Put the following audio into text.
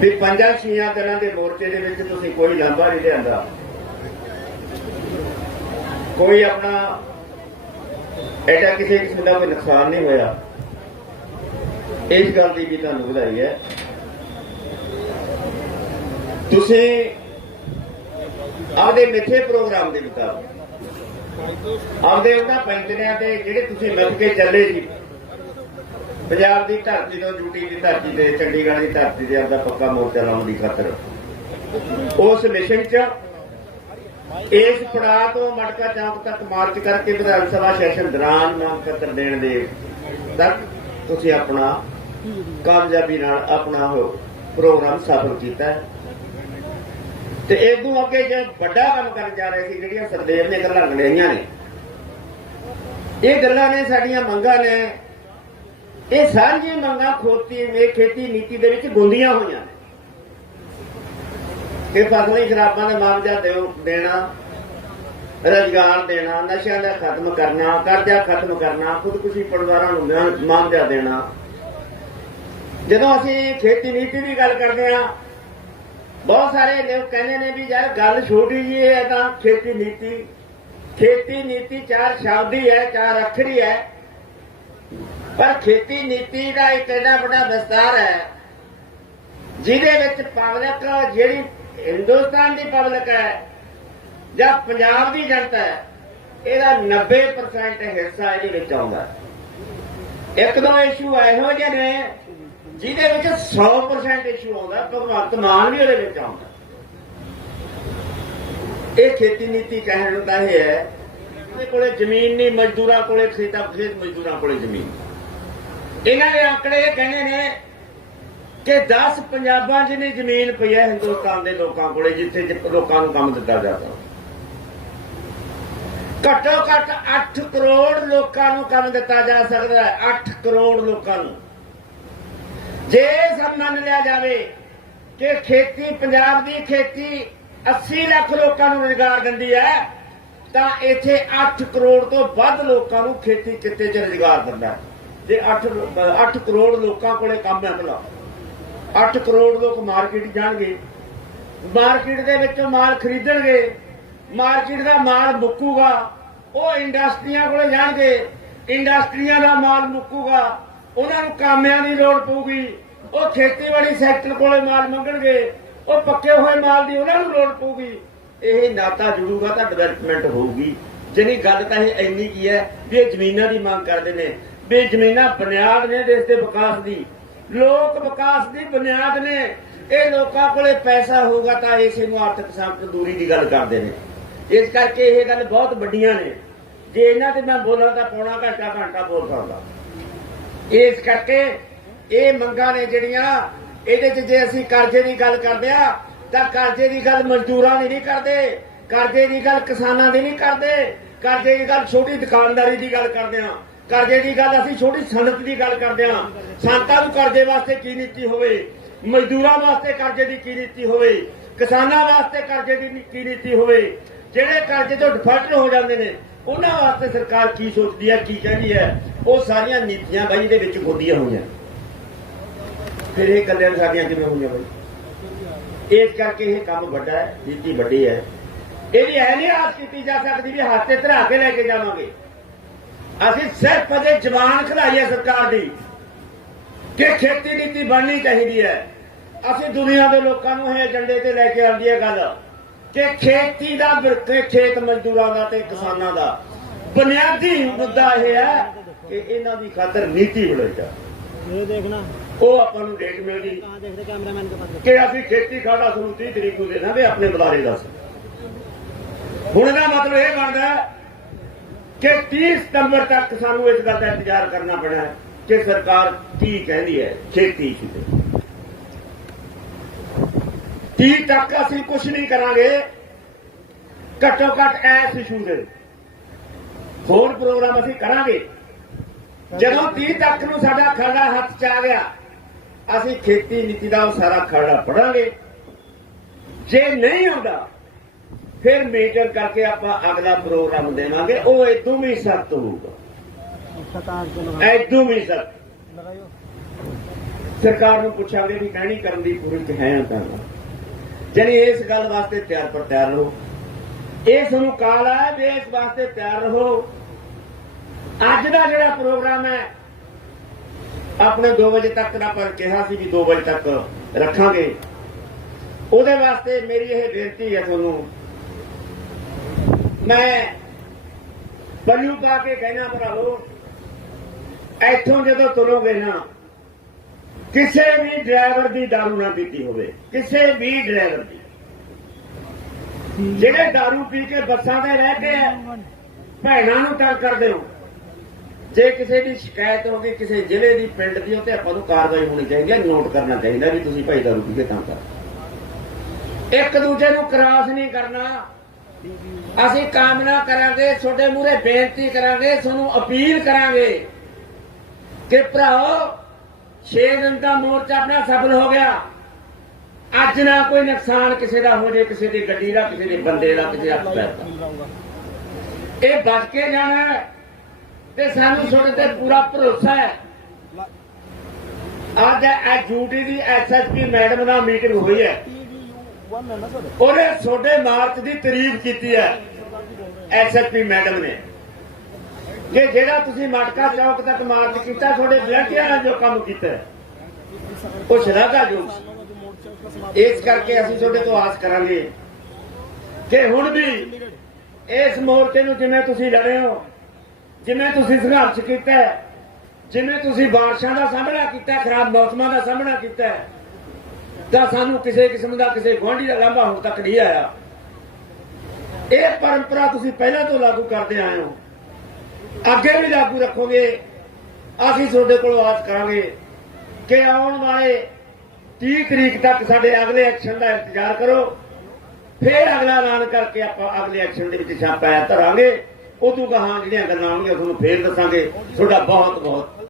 ਵੀ ਪੰਜਾਂ ਛੀਆਂ ਦਿਨਾਂ ਦੇ ਮੋਰਚੇ ਦੇ ਵਿੱਚ ਤੁਸੀਂ ਕੋਈ ਲਾਂਭਾ ਨਹੀਂ ਲਿਆਂਦਾ। ਕੋਈ ਆਪਣਾ ਐਡਾ ਕਿਸੇ ਕਿਸਮ ਦਾ ਕੋਈ ਨੁਕਸਾਨ ਨਹੀਂ ਹੋਇਆ। ਇਸ ਗੱਲ ਦੀ ਵੀ ਤੁਹਾਨੂੰ ਵਧਾਈ ਹੈ। ਤੁਸੀਂ ਆਪਦੇ ਮਿੱਥੇ ਪ੍ਰੋਗਰਾਮ ਦੇ ਮੁਤਾਬਕ, ਆਪਦੇ ਉਹਨਾਂ ਪੈਂਤਰਿਆਂ ਤੇ ਜਿਹੜੇ ਤੁਸੀਂ ਮਿਲ ਕੇ ਚੱਲੇ ਜੀ ਪੰਜਾਬ ਦੀ ਧਰਤੀ ਤੋਂ ਡਿਊਟੀ ਦੀ ਧਰਤੀ ਤੇ ਚੰਡੀਗੜ੍ਹ ਦੀ ਧਰਤੀ ਤੇ ਆਪਦਾ ਪੱਕਾ ਮੋਰਚਾ ਲਾਉਣ ਦੀ ਖਾਤਰ ਉਸ ਮਿਸ਼ਨ 'ਚ ਇਸ ਪੜਾਅ ਤੋਂ ਮਟਕਾ ਚੌਕ ਤੱਕ ਮਾਰਚ ਕਰਕੇ ਵਿਧਾਨ ਸਭਾ ਸੈਸ਼ਨ ਦੌਰਾਨ ਨਾਮ ਪੱਤਰ ਦੇਣ ਦੇ ਤੱਕ ਤੁਸੀਂ ਆਪਣਾ ਕਾਮਯਾਬੀ ਨਾਲ ਆਪਣਾ ਉਹ ਪ੍ਰੋਗਰਾਮ ਸਫਲ ਕੀਤਾ ਹੈ। ਤੇ ਇਦੋਂ ਅੱਗੇ ਜੇ ਵੱਡਾ ਕੰਮ ਕਰਨ ਜਾ ਰਹੇ ਸੀ, ਜਿਹੜੀਆਂ ਸਰਦੇਵ ਨੇ ਗੱਲਾਂ ਲੜਾਈਆਂ ਨੇ, ਇਹ ਗੱਲਾਂ ਨੇ ਸਾਡੀਆਂ ਮੰਗਾਂ ਨੇ ਇਹ ਸਾਰੀਆਂ ਮੰਗਾਂ ਖੋਤੀ ਮੇ ਖੇਤੀ ਨੀਤੀ ਦੇ ਵਿੱਚ ਗੁੰਦੀਆਂ ਹੋਈਆਂ ਨੇ। ਕਿ ਫਸਲੀ ਖਰਾਬਾਂ ਦਾ ਮੁਆਵਜ਼ਾ ਦੇਣਾ, ਰੁਜ਼ਗਾਰ ਦੇਣਾ, ਨਸ਼ਿਆਂ ਦਾ ਖਤਮ ਕਰਨਾ, ਕਰਜ਼ਾ ਖਤਮ ਕਰਨਾ, ਖੁਦਕੁਸ਼ੀ ਪਰਿਵਾਰਾਂ ਨੂੰ ਮੁਆ- ਮੁਆਵਜ਼ਾ ਦੇਣਾ। ਜਦੋਂ ਅਸੀਂ ਖੇਤੀ ਨੀਤੀ ਦੀ ਗੱਲ ਕਰਦੇ ਹਾਂ, ਬਹੁਤ ਸਾਰੇ ਲੋਕ ਕਹਿੰਦੇ ਨੇ ਵੀ ਯਾਰ ਗੱਲ ਛੋਟੀ ਜੀ ਹੈ ਤਾਂ ਖੇਤੀ ਨੀਤੀ ਖੇਤੀ ਨੀਤੀ ਚਾਰ ਸ਼ਬਦ ਹੀ ਹੈ, ਚਾਰ ਅੱਖਰ ਹੀ ਹੈ। ਪਰ ਖੇਤੀ ਨੀਤੀ ਦਾ ਇੱਕ ਐਡਾ ਵੱਡਾ ਵਿਸਤਾਰ ਹੈ, ਜਿਹਦੇ ਵਿੱਚ ਪਬਲਿਕ ਜਿਹੜੀ ਹਿੰਦੁਸਤਾਨ ਦੀ ਪਬਲਿਕ ਹੈ ਜਾਂ ਪੰਜਾਬ ਦੀ ਜਨਤਾ ਹੈ, ਇਹਦਾ 90% ਹਿੱਸਾ ਇਹਦੇ ਵਿੱਚ ਆਉਂਦਾ ਹੈ। ਇੱਕ ਦੋ ਇਸ਼ੂ ਇਹੋ ਜਿਹੇ ਨੇ, ਜਿਹਦੇ ਵਿੱਚ 100% ਇਸ਼ੂ ਆਉਂਦਾ, ਭਗਵੰਤ ਮਾਨ ਵੀ ਉਹਦੇ ਵਿੱਚ ਆਉਂਦਾ। ਇਹ ਖੇਤੀ ਨੀਤੀ ਕਹਿਣ ਨੂੰ ਤਾਂ ਇਹ ਹੈ, ਉਹਦੇ ਕੋਲੇ ਜ਼ਮੀਨ ਨਹੀਂ, ਮਜ਼ਦੂਰਾਂ ਕੋਲੇ ਖੇਤਾਂ, ਖੇਤ ਮਜ਼ਦੂਰਾਂ ਕੋਲੇ ਜ਼ਮੀਨ। ਇਹਨਾਂ ਦੇ ਅੰਕੜੇ ਇਹ ਕਹਿੰਦੇ ਨੇ ਕਿ 10 ਪੰਜਾਬਾਂ 'ਚ ਨਹੀਂ ਜ਼ਮੀਨ ਪਈ ਹੈ ਹਿੰਦੁਸਤਾਨ ਦੇ ਲੋਕਾਂ ਕੋਲੇ, ਜਿੱਥੇ ਲੋਕਾਂ ਨੂੰ ਕੰਮ ਦਿੱਤਾ ਜਾਂਦਾ ਘੱਟੋ ਘੱਟ 8 ਕਰੋੜ ਲੋਕਾਂ ਨੂੰ ਕੰਮ ਦਿੱਤਾ ਜਾ ਸਕਦਾ ਹੈ 8 ਕਰੋੜ ਲੋਕਾਂ ਨੂੰ ਜੇ ਸਭ ਮੰਨ ਲਿਆ ਜਾਵੇ ਕਿ ਖੇਤੀ, ਪੰਜਾਬ ਦੀ ਖੇਤੀ 80 ਲੱਖ ਲੋਕਾਂ ਨੂੰ ਰੁਜ਼ਗਾਰ ਦਿੰਦੀ ਹੈ, ਤਾਂ ਇੱਥੇ 8 ਕਰੋੜ ਤੋਂ ਵੱਧ ਲੋਕਾਂ ਨੂੰ ਖੇਤੀ ਕਿੱਤੇ 'ਚ ਰੁਜ਼ਗਾਰ ਦਿੰਦਾ ਹੈ। ਜੇ 8 8 ਕਰੋੜ ਲੋਕਾਂ ਕੋਲੇ ਕੰਮ ਹੈ ਭਲਾ 8 ਕਰੋੜ ਲੋਕ ਮਾਰਕੀਟ ਜਾਣਗੇ, ਮਾਰਕੀਟ ਦੇ ਵਿੱਚ ਮਾਲ ਖਰੀਦਣਗੇ, ਮਾਰਕੀਟ ਦਾ ਮਾਲ ਮੁੱਕੂਗਾ, ਉਹ ਇੰਡਸਟਰੀਆਂ ਕੋਲੇ ਜਾਣਗੇ, ਇੰਡਸਟਰੀਆਂ ਦਾ ਮਾਲ ਮੁੱਕੂਗਾ, ਉਹਨਾਂ ਨੂੰ ਕਾਮਿਆਂ ਦੀ ਲੋੜ ਪਊਗੀ, ਉਹ ਖੇਤੀਬਾੜੀ ਸੈਕਟਰ ਕੋਲੇ ਮਾਲ ਮੰਗਣਗੇ, ਉਹ ਪੱਕੇ ਹੋਏ ਮਾਲ ਦੀ ਉਹਨਾਂ ਨੂੰ ਲੋੜ ਪਊਗੀ। ਇਹ ਨਾਤਾ ਜੁੜੂਗਾ ਤਾਂ ਡਿਵੈਲਪਮੈਂਟ ਹੋਊਗੀ। ਜਿਹਨੀ ਗੱਲ ਤਾਂ ਇਹ ਇੰਨੀ ਕੀ ਹੈ ਵੀ ਇਹ ਜ਼ਮੀਨਾਂ ਦੀ ਮੰਗ ਕਰਦੇ ਨੇ। ਵੀ ਇਹ ਜ਼ਮੀਨਾਂ ਬੁਨਿਆਦ ਨੇ ਦੇਸ਼ ਦੇ ਵਿਕਾਸ ਦੀ। ਲੋਕ ਵਿਕਾਸ ਦੀ ਬੁਨਿਆਦ ਨੇ। ਇਹ ਲੋਕਾਂ ਕੋਲੇ ਪੈਸਾ ਹੋਊਗਾ ਤਾਂ ਇਸੇ ਨੂੰ ਆਰਥਿਕ ਸੰਕਟ ਦੂਰੀ ਦੀ ਗੱਲ ਕਰਦੇ ਨੇ। ਇਸ ਕਰਕੇ ਇਹ ਗੱਲ ਬਹੁਤ ਵੱਡੀਆਂ ਨੇ। ਜੇ ਇਹਨਾਂ ਤੇ ਮੈਂ ਬੋਲਾਂ ਤਾਂ ਪੌਣਾ ਘੰਟਾ ਘੰਟਾ ਬੋਲ ਸਕਦਾ। ਇਸ ਕਰਕੇ ਇਹ ਮੰਗਾਂ ਨੇ ਜਿਹੜੀਆਂ, ਇਹਦੇ 'ਚ ਜੇ ਅਸੀਂ ਕਰਜ਼ੇ ਦੀ ਗੱਲ ਕਰਦੇ ਆ, ਤਾਂ ਕਰਜ਼ੇ ਦੀ ਗੱਲ ਮਜ਼ਦੂਰਾਂ ਦੀ ਨਹੀਂ ਕਰਦੇ, ਕਰਜ਼ੇ ਦੀ ਗੱਲ ਕਿਸਾਨਾਂ ਦੀ ਨਹੀਂ ਕਰਦੇ, ਕਰਜ਼ੇ ਦੀ ਗੱਲ ਛੋਟੀ ਦੁਕਾਨਦਾਰੀ ਦੀ ਗੱਲ ਕਰਦੇ ਆ। ਕਰਜ਼ੇ ਦੀ ਗੱਲ ਅਸੀਂ ਛੋਟੀ ਸਨਅਤ ਦੀ ਗੱਲ ਕਰਦੇ ਹਾਂ। ਸੰਤਾਂ ਨੂੰ ਕਰਜ਼ੇ ਵਾਸਤੇ ਕੀ ਨੀਤੀ ਹੋਵੇ? ਮਜ਼ਦੂਰਾਂ ਵਾਸਤੇ ਕਰਜ਼ੇ ਦੀ ਕੀ ਨੀਤੀ ਹੋਵੇ? ਕਿਸਾਨਾਂ ਵਾਸਤੇ ਕਰਜ਼ੇ ਦੀ ਕੀ ਨੀਤੀ ਹੋਵੇ? ਜਿਹੜੇ ਕਰਜ਼ੇ ਤੋਂ ਡਿਫਾਲਟਰ ਹੋ ਜਾਂਦੇ ਨੇ, ਉਹਨਾਂ ਵਾਸਤੇ ਸਰਕਾਰ ਕੀ ਸੋਚਦੀ ਹੈ, ਕੀ ਕਹਿੰਦੀ ਹੈ? ਉਹ ਸਾਰੀਆਂ ਨੀਤੀਆਂ ਬਾਈ ਇਹਦੇ ਵਿੱਚ ਗੋਦੀਆਂ ਹੋਈਆਂ। ਫਿਰ ਇਹ ਗੱਲਾਂ ਸਾਡੀਆਂ ਕਿਵੇਂ ਹੋਈਆਂ ਬਾਈ? ਇਸ ਕਰਕੇ ਇਹ ਕੰਮ ਵੱਡਾ ਹੈ, ਨੀਤੀ ਵੱਡੀ ਹੈ। ਇਹਦੀ ਐ ਨਹੀਂ ਆਸ ਕੀਤੀ ਜਾ ਸਕਦੀ ਵੀ ਹੱਥ ਤੇ ਧਰਾ ਕੇ ਲੈ ਕੇ ਜਾਵਾਂਗੇ। ਅਸੀਂ ਸਿਰਫ ਅਜੇ ਜਵਾਨ ਖੜਾਈ ਹੈ ਸਰਕਾਰ ਦੀ ਕਿ ਖੇਤੀ ਨੀਤੀ ਬਣਨੀ ਚਾਹੀਦੀ ਹੈ। ਅਸੀਂ ਦੁਨੀਆ ਦੇ ਲੋਕਾਂ ਨੂੰ ਇਹ ਏਜੰਡੇ ਤੇ ਲੈ ਕੇ ਆਉਂਦੀ ਹੈ ਗੱਲ ਕਿ ਖੇਤੀ ਦਾ ਵਿਰਕੇ ਖੇਤ ਮਜ਼ਦੂਰਾਂ ਦਾ ਤੇ ਕਿਸਾਨਾਂ ਦਾ। ਬੁਨਿਆਦੀ ਮੁੱਦਾ ਇਹ ਹੈ ਕਿ ਇਹਨਾਂ ਦੀ ਖਾਤਰ ਨੀਤੀ ਬਣਾਈ ਜਾ। ਇਹ ਉਹ ਆਪਾਂ ਨੂੰ ਡੇਟ ਮਿਲ ਗਈ। ਕਿ ਅਸੀਂ ਖੇਤੀ ਖਾੜਾ ਤੁਹਾਨੂੰ 30 ਤਰੀਕ ਨੂੰ ਦੇਣਾਗੇ ਆਪਣੇ ਬੁਲਾਰੇ ਦੱਸ। ਹੁਣ ਇਹਦਾ ਮਤਲਬ ਇਹ ਬਣਦਾ ਕਿ 30 ਸਤੰਬਰ ਤੱਕ ਸਾਨੂੰ ਇਸ ਗੱਲ ਦਾ ਇੰਤਜ਼ਾਰ ਕਰਨਾ ਪੈਣਾ ਹੈ ਕਿ ਸਰਕਾਰ ਕੀ ਕਹਿੰਦੀ ਹੈ, ਖੇਤੀ ਤੇ। 30 ਤੱਕ ਅਸੀਂ ਕੁਝ ਨਹੀਂ ਕਰਾਂਗੇ। ਘੱਟੋ ਘੱਟ ਐਸ ਇਸ਼ੂ ਦੇ। ਹੋਰ ਪ੍ਰੋਗਰਾਮ ਅਸੀਂ ਕਰਾਂਗੇ। ਜਦੋਂ 30 ਤੱਕ ਨੂੰ ਸਾਡਾ ਖਰੜਾ ਹੱਥ 'ਚ ਆ ਗਿਆ, ਅਸੀਂ ਖੇਤੀ ਨੀਤੀ ਦਾ ਉਹ ਸਾਰਾ ਖਰੜਾ ਪੜਾਂਗੇ। ਜੇ ਨਹੀਂ ਹੁੰਦਾ ਫਿਰ ਮੀਟਰ ਕਰਕੇ ਆਪਾਂ ਅਗਲਾ ਪ੍ਰੋਗਰਾਮ ਦੇਵਾਂਗੇ। ਉਹ ਇਦੋਂ ਵੀ ਸਖਤ ਹੋਊਗਾ। ਇਦੋਂ ਵੀ ਸਖਤ। ਸਰਕਾਰ ਨੂੰ ਪੁੱਛਾਂਗੇ ਵੀ ਕਹਿਣੀ ਕਰਨ ਦੀ ਪੂਰੀ ਹੈ ਤਾਂ। ਜਾਨੀ ਇਸ ਗੱਲ ਵਾਸਤੇ ਤਿਆਰ ਪਰ ਤਿਆਰ ਰਹੋ। ਇਸ ਨੂੰ ਕਾਲ ਹੈ ਵੀ ਇਸ ਵਾਸਤੇ ਤਿਆਰ ਰਹੋ। ਅੱਜ ਦਾ ਜਿਹੜਾ ਪ੍ਰੋਗਰਾਮ ਹੈ, ਆਪਣੇ 2 ਵਜੇ ਤੱਕ ਦਾ ਪਰ ਕਿਹਾ ਸੀ ਵੀ 2 ਵਜੇ ਤੱਕ ਰੱਖਾਂਗੇ। ਉਹਦੇ ਵਾਸਤੇ ਮੇਰੀ ਇਹ ਬੇਨਤੀ ਹੈ ਤੁਹਾਨੂੰ ਮੈਂ ਬੰਨੂ ਪਾ ਕੇ ਕਹਿਣਾ ਭਰਾਵੋ, ਇੱਥੋਂ ਜਦੋਂ ਤੁਰੋਗੇ ਨਾ, ਕਿਸੇ ਵੀ ਡਰਾਈਵਰ ਦੀ ਦਾਰੂ ਨਾ ਪੀਤੀ ਹੋਵੇ, ਕਿਸੇ ਵੀ ਡਰਾਈਵਰ ਦੀ। ਜਿਹੜੇ ਦਾਰੂ ਪੀ ਕੇ ਬੱਸਾਂ ਤੇ ਰਹਿ ਕੇ ਭੈਣਾਂ ਨੂੰ ਤੰਗ ਕਰਦੇ ਹੋ। ਜੇ ਕਿਸੇ ਦੀ ਸ਼ਿਕਾਇਤ ਹੋ ਗਈ, ਕਿਸੇ ਜ਼ਿਲ੍ਹੇ ਦੀ, ਪਿੰਡ ਦੀ ਉਹ ਤੇ ਆਪਾਂ ਨੂੰ ਕਾਰਵਾਈ ਹੋਣੀ ਚਾਹੀਦੀ ਹੈ, ਨੋਟ ਕਰਨਾ ਚਾਹੀਦਾ ਵੀ ਤੁਸੀਂ ਭਾਈ ਦਾਰੂ ਪੀ ਕੇ ਤੰਗ ਕਰ। ਇੱਕ ਦੂਜੇ ਨੂੰ ਕਰਾਸ ਨਹੀਂ ਕਰਨਾ। ਅਸੀਂ ਕਾਮਨਾ ਕਰਾਂਗੇ, ਤੁਹਾਡੇ ਮੂਹਰੇ ਬੇਨਤੀ ਕਰਾਂਗੇ, ਤੁਹਾਨੂੰ ਅਪੀਲ ਕਰਾਂਗੇ ਕਿ ਭਰਾਓ 6 ਦਿਨ ਦਾ ਮੋਰਚਾ ਆਪਣਾ ਸਫਲ ਹੋ ਗਿਆ। ਅੱਜ ਨਾ ਕੋਈ ਨੁਕਸਾਨ ਕਿਸੇ ਦਾ ਹੋ ਜੇ ਕਿਸੇ ਦੀ ਗੱਡੀ ਦਾ, ਕਿਸੇ ਦੇ ਬੰਦੇ ਦਾ, ਕਿਸੇ ਹੱਥ ਪੈਰ ਦਾ। ਇਹ ਬਚ ਕੇ ਜਾਣਾ ਤੇ ਸਾਨੂੰ ਤੁਹਾਡੇ ਤੇ ਪੂਰਾ ਭਰੋਸਾ ਹੈ। ਅੱਜ ਇਹ ਡਿਊਟੀ ਦੀ ਐਸਐਸਪੀ ਮੈਡਮ ਨਾਲ ਮੀਟਿੰਗ ਹੋਈ ਹੈ। ਉਹਨੇ ਤੁਹਾਡੇ ਮਾਰਚ ਦੀ ਤਾਰੀਫ ਕੀਤੀ ਹੈ ਐਸਐਸਪੀ ਮੈਡਮ ਨੇ। ਕਿ ਜਿਹੜਾ ਤੁਸੀਂ ਮਟਕਾ ਚੌਕ ਤੱਕ ਮਾਰਚ ਕੀਤਾ ਤੁਹਾਡੇ ਵਲੰਟੀਅਰਾਂ ਜੋ ਕੰਮ ਕੀਤਾ ਉਹ ਸ਼ਲਾਘਾਯੋਗ ਸੀ। ਇਸ ਕਰਕੇ ਅਸੀਂ ਤੁਹਾਡੇ ਤੋਂ ਆਸ ਕਰਾਂਗੇ ਕਿ ਹੁਣ ਵੀ ਇਸ ਮੋਰਚੇ ਨੂੰ ਜਿਵੇਂ ਤੁਸੀਂ ਲੜੇ ਹੋ ਜਿਵੇਂ ਤੁਸੀਂ ਸੰਘਰਸ਼ ਕੀਤਾ ਹੈ, ਜਿਵੇਂ ਤੁਸੀਂ ਬਾਰਿਸ਼ਾਂ ਦਾ ਸਾਹਮਣਾ ਕੀਤਾ ਖਰਾਬ ਮੌਸਮਾਂ ਦਾ ਸਾਹਮਣਾ ਕੀਤਾ ਤਾਂ ਸਾਨੂੰ ਕਿਸੇ ਕਿਸਮ ਦਾ ਕਿਸੇ ਗੁਆਂਢੀ ਦਾ ਲਾਂਭਾ ਹੁਣ ਤੱਕ ਨਹੀਂ ਆਇਆ। ਇਹ ਪਰੰਪਰਾ ਤੁਸੀਂ ਪਹਿਲਾਂ ਤੋਂ ਲਾਗੂ ਕਰਦੇ ਆਏ ਹੋ। ਅੱਗੇ ਵੀ ਲਾਗੂ ਰੱਖੋਗੇ। ਅਸੀਂ ਤੁਹਾਡੇ ਕੋਲੋਂ ਆਸ ਕਰਾਂਗੇ ਕਿ ਆਉਣ ਵਾਲੇ 30 ਤਰੀਕ ਤੱਕ ਸਾਡੇ ਅਗਲੇ ਐਕਸ਼ਨ ਦਾ ਇੰਤਜ਼ਾਰ ਕਰੋ। ਫਿਰ ਅਗਲਾ ਐਲਾਨ ਕਰਕੇ ਆਪਾਂ ਅਗਲੇ ਐਕਸ਼ਨ ਦੇ ਵਿੱਚ ਛਾਪਾ ਧਰਾਂਗੇ। ਉਦੋਂ ਗਾਹਾਂ ਜਿਹੜੀਆਂ ਗੱਲਾਂ ਆਉਣਗੀਆਂ, ਤੁਹਾਨੂੰ ਫੇਰ ਦੱਸਾਂਗੇ। ਤੁਹਾਡਾ ਬਹੁਤ ਬਹੁਤ